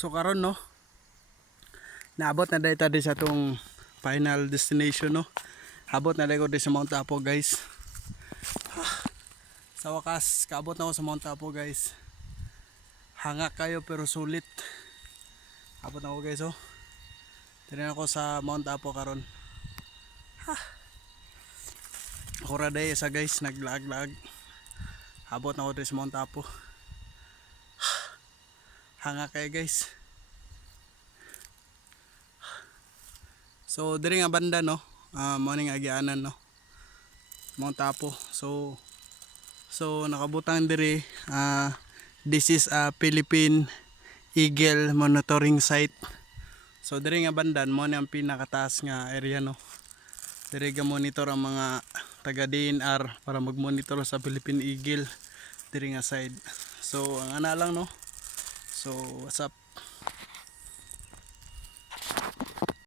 So karon no, naabot na dahil tayo sa itong final destination no. Abot na dahil ko sa Mount Apo guys. Sa wakas, kaabot na ako sa Mount Apo guys. Hanga kayo pero sulit. Abot na ako guys oh. Tinanan ako sa Mount Apo karon. Ako ra day isa guys, naglaag-laag. Abot na ako dito sa Mount Apo. Hanga kayo guys. So diri nga banda no, morning agianan no, Mount Apo. So nakabutang diri, this is a Philippine Eagle monitoring site. So diri nga bandan mo ang pinakataas nga area no. Diri ga monitor ang mga taga DNR para magmonitor sa Philippine Eagle diri nga side. So ang ana lang no. So what's up?